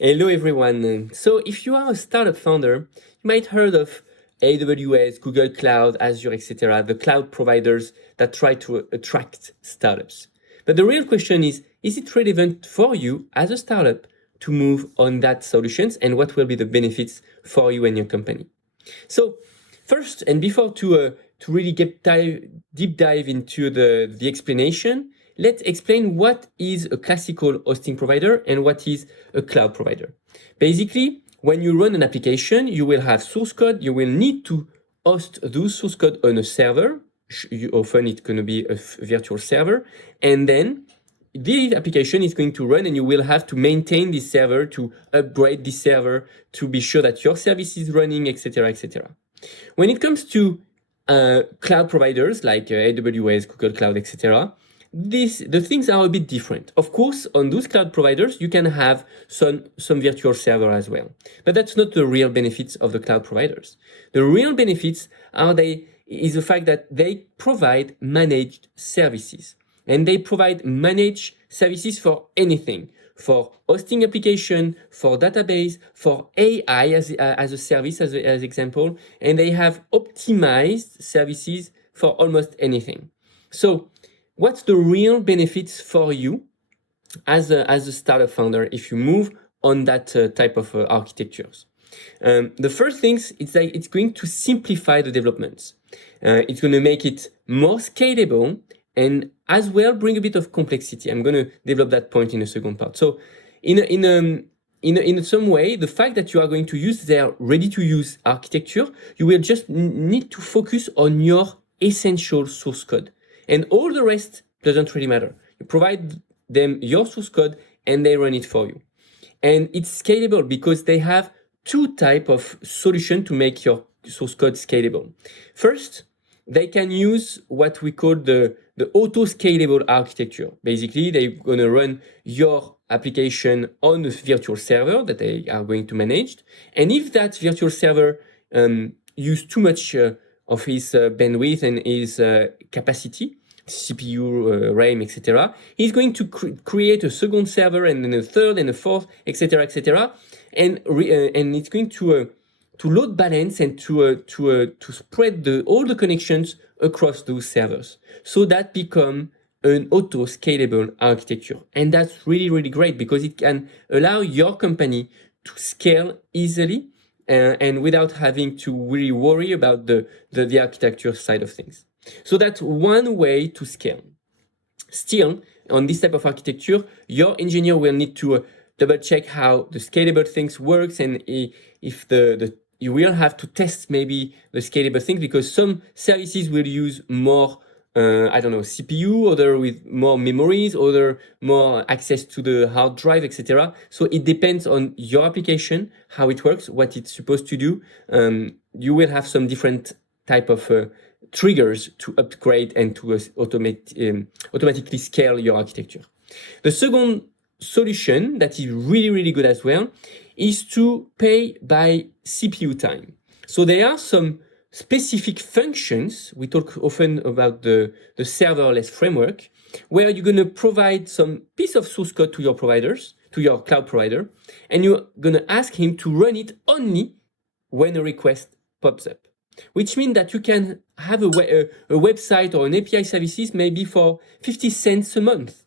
Hello everyone. So if you are a startup founder, you might heard of AWS, Google Cloud, Azure, etc., the cloud providers that try to attract startups. But the real question is it relevant for you as a startup to move on that solutions, and what will be the benefits for you and your company? So first, and before to really deep dive into the explanation, let's explain what is a classical hosting provider and what is a cloud provider. Basically, when you run an application, you will have source code. You will need to host those source code on a server. Often it's going to be a virtual server. And then the application is going to run, and you will have to maintain this server, to upgrade this server, to be sure that your service is running, etc., etc. When it comes to cloud providers like AWS, Google Cloud, etc., the things are a bit different. Of course, on those cloud providers, you can have some virtual server as well. But that's not the real benefits of the cloud providers. The real benefits is the fact that they provide managed services. And they provide managed services for anything, for hosting application, for database, for AI as a service, as example, and they have optimized services for almost anything. So what's the real benefits for you as a startup founder if you move on that type of architectures? The first things, it's going to simplify the developments. It's going to make it more scalable, and as well bring a bit of complexity. I'm going to develop that point in a second part. So in some way, the fact that you are going to use their ready-to-use architecture, you will just need to focus on your essential source code. And all the rest doesn't really matter. You provide them your source code and they run it for you. And it's scalable because they have two types of solution to make your source code scalable. First, they can use what we call the auto-scalable architecture. Basically, they're going to run your application on a virtual server that they are going to manage. And if that virtual server use too much of his bandwidth and his capacity, CPU, RAM, etc., he's going to create a second server and then a third and a fourth, etc., etc., and it's going to load balance and to spread all the connections across those servers. So that become an auto-scalable architecture. And that's really, really great because it can allow your company to scale easily and without having to really worry about the architecture side of things. So that's one way to scale. Still, on this type of architecture, your engineer will need to double check how the scalable things works, and if you will have to test maybe the scalable thing, because some services will use more, CPU, other with more memories, other more access to the hard drive, etc. So it depends on your application, how it works, what it's supposed to do. You will have some different type of triggers to upgrade and to automatically scale your architecture. The second solution that is really, really good as well is to pay by CPU time. So there are some specific functions. We talk often about the serverless framework, where you're going to provide some piece of source code to your providers, to your cloud provider, and you're going to ask him to run it only when a request pops up. Which means that you can have a website or an API services maybe for 50 cents a month.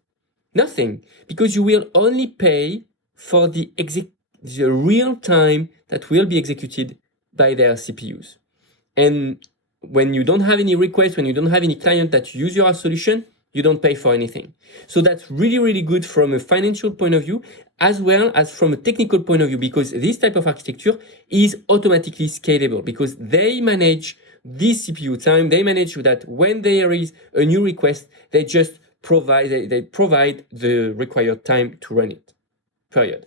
Nothing, because you will only pay for the real time that will be executed by their CPUs. And when you don't have any requests, when you don't have any client that use your solution, you don't pay for anything. So that's really, really good from a financial point of view, as well as from a technical point of view, because this type of architecture is automatically scalable because they manage this CPU time. They manage that when there is a new request, they just provide the required time to run it, period.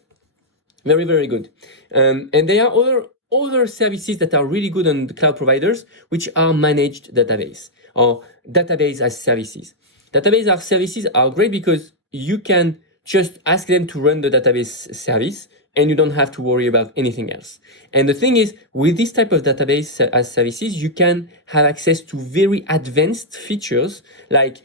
Very, very good. And there are other services that are really good on the cloud providers, which are managed database or database as services. Database as services are great because you can just ask them to run the database service and you don't have to worry about anything else. And the thing is, with this type of database as services, you can have access to very advanced features like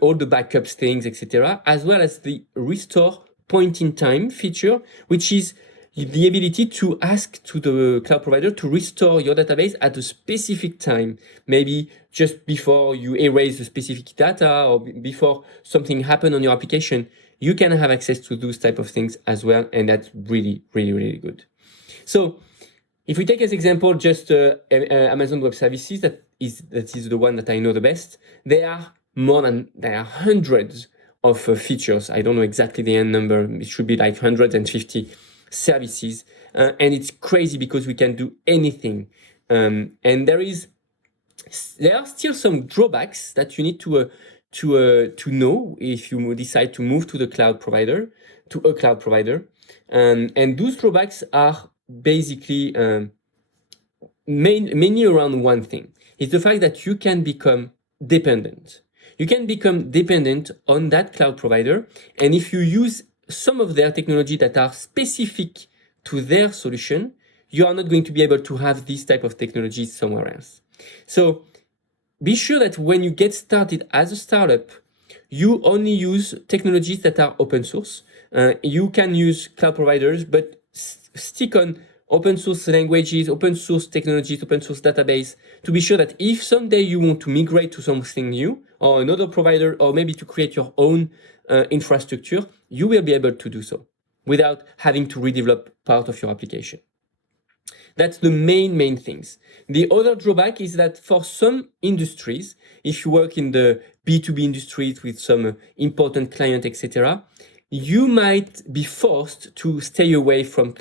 all the backups things, etc., as well as the restore point-in-time feature, which is the ability to ask to the cloud provider to restore your database at a specific time, maybe just before you erase the specific data or before something happened on your application. You can have access to those type of things as well, and that's really, really, really good. So if we take as example just Amazon Web Services, that is the one that I know the best. There are hundreds of features. I don't know exactly the end number. It should be like 150 services, and it's crazy because we can do anything. And there are still some drawbacks that you need to know if you decide to move to a cloud provider. And those drawbacks are basically mainly around one thing. It's the fact that you can become dependent. You can become dependent on that cloud provider, and if you use some of their technology that are specific to their solution, you are not going to be able to have this type of technology somewhere else. So be sure that when you get started as a startup, you only use technologies that are open source. You can use cloud providers, but stick on open source languages, open source technologies, open source database, to be sure that if someday you want to migrate to something new or another provider, or maybe to create your own infrastructure, you will be able to do so without having to redevelop part of your application. That's the main things. The other drawback is that for some industries, if you work in the B2B industries with some important client, etc., you might be forced to stay away from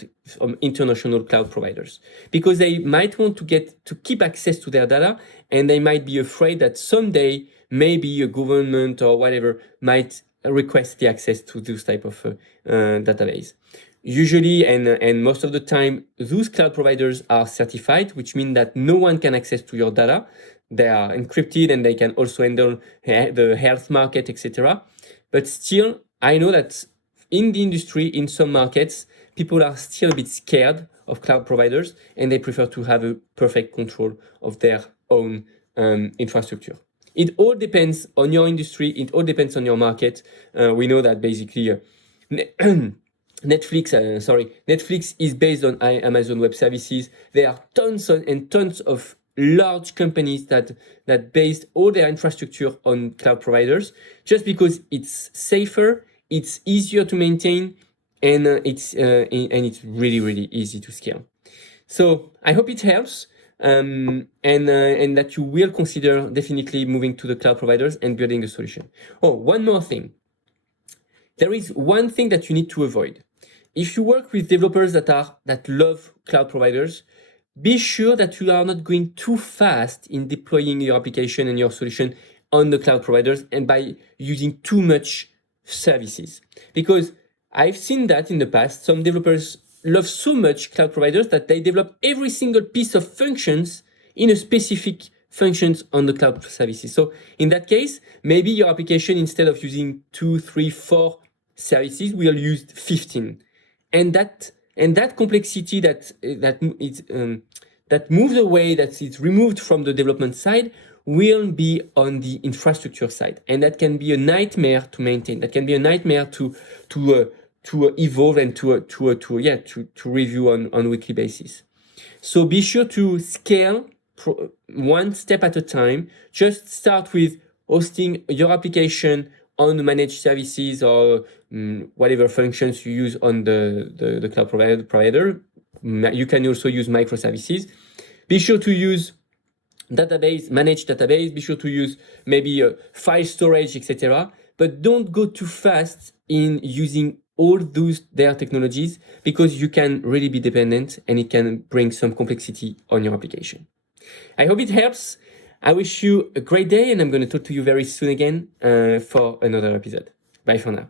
international cloud providers because they might want to keep access to their data, and they might be afraid that someday maybe a government or whatever might request the access to those type of database. Usually, and most of the time, those cloud providers are certified, which means that no one can access to your data. They are encrypted, and they can also handle the health market, etc. But still, I know that in the industry, in some markets, people are still a bit scared of cloud providers, and they prefer to have a perfect control of their own infrastructure. It all depends on your industry. It all depends on your market. We know that basically Netflix is based on Amazon Web Services. There are tons and tons of large companies that based all their infrastructure on cloud providers, just because it's safer, it's easier to maintain, and it's really, really easy to scale. So I hope it helps, and that you will consider definitely moving to the cloud providers and building a solution. Oh, one more thing. There is one thing that you need to avoid. If you work with developers that love cloud providers, be sure that you are not going too fast in deploying your application and your solution on the cloud providers and by using too much services. Because I've seen that in the past, some developers love so much cloud providers that they develop every single piece of functions in a specific functions on the cloud services. So in that case, maybe your application, instead of using 2, 3, 4 services, will use 15. And that complexity that moves away, that is removed from the development side, will be on the infrastructure side, and that can be a nightmare to maintain. That can be a nightmare to evolve and to review on a weekly basis. So be sure to scale one step at a time. Just start with hosting your application on managed services or whatever functions you use on the cloud provider. You can also use microservices. Be sure to use managed database. Be sure to use maybe file storage, etc. But don't go too fast in using all their technologies, because you can really be dependent and it can bring some complexity on your application. I hope it helps. I wish you a great day, and I'm going to talk to you very soon again for another episode. Bye for now.